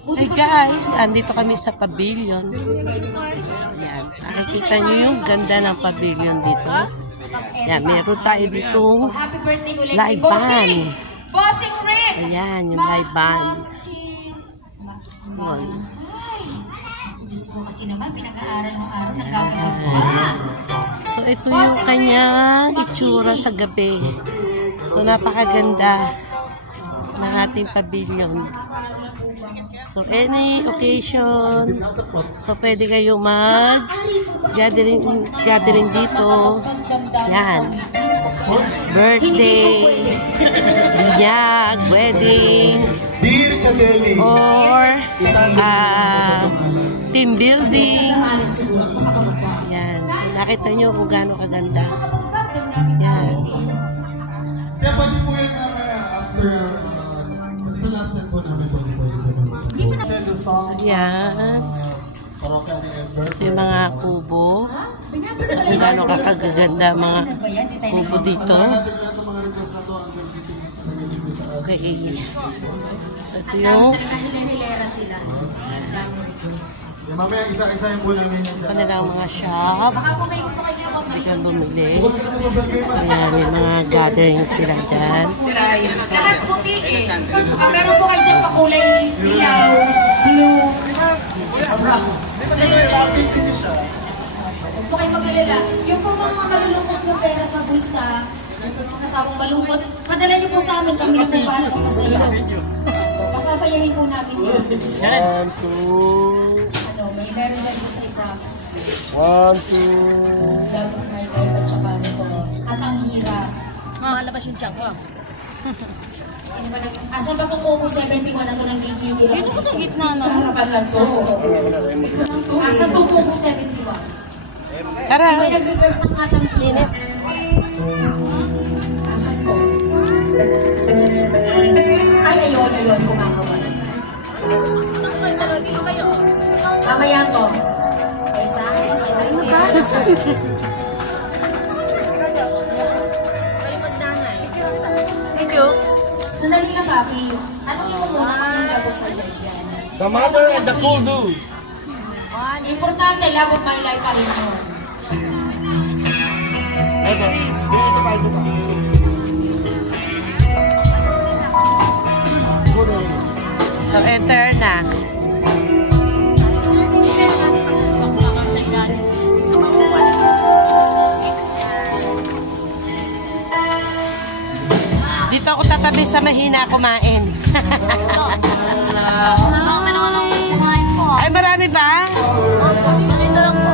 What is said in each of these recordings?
Hey guys, andito kami sa pavilion. So, yan. Nakikita nyo yung ganda ng pavilion dito. Yan, meron tayo ditong live band. Ayan, yung live band. Ayan. So, ito yung kanyang itsura sa gabi. So, napakaganda ng ating pavilion. So, any occasion, so pwede kayo mag-gathering dito. Yan. Birthday, binyag, wedding, or team building. Yan. So, nakita nyo kung gaano kaganda. Yan. Kaya pwede po yun after sa last set po namin pwede po yun. So, yan. Ito yung mga kubo. Kung gaano kakagaganda mga kubo dito. Okay. So, ito yung mamaya isa-isahin po namin yan dyan. kanilang mga shop. Hindi kang bumili. So, yan. May mga gathering sila dyan. Lahat puti eh. Meron po kayo dyan pakulay dilaw, blue, brown. Huwag po kayo mag-alala. Yung po mga malulungkot ng pera sa bulsa, yung po mga kasawang malungkot, padala niyo po sa amin kami na po para masaya. Pasasayahin po namin yun. 1, 2. Meron na dito sa promise. 1, 2. Love of my life at saka nito. At ang hirap. Malabas yung tiyak ko. Asan ba itong Coco 71? Ano nang gate niyo? Dito ko sa gitna na. Sa harapan lang to. Asan itong Coco 71? Tara! May nag-request ng atang clinic. Asan po? Ay, ayun, kumakawal. Mamaya to. Kaysa, ano ba? Thank you. Sandali lang, Papi. Anong yung muna kung yung love of my life yan? The mother and the cool dude. Importante, love of my life pa rin yun. Ito. Isa pa. So, enter na. Dito ako tatabi sa mahina kumain. Marami naman ang kumain po. Ay, marami ba? Opo, dito lang po.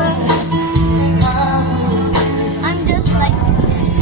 I'm just like this.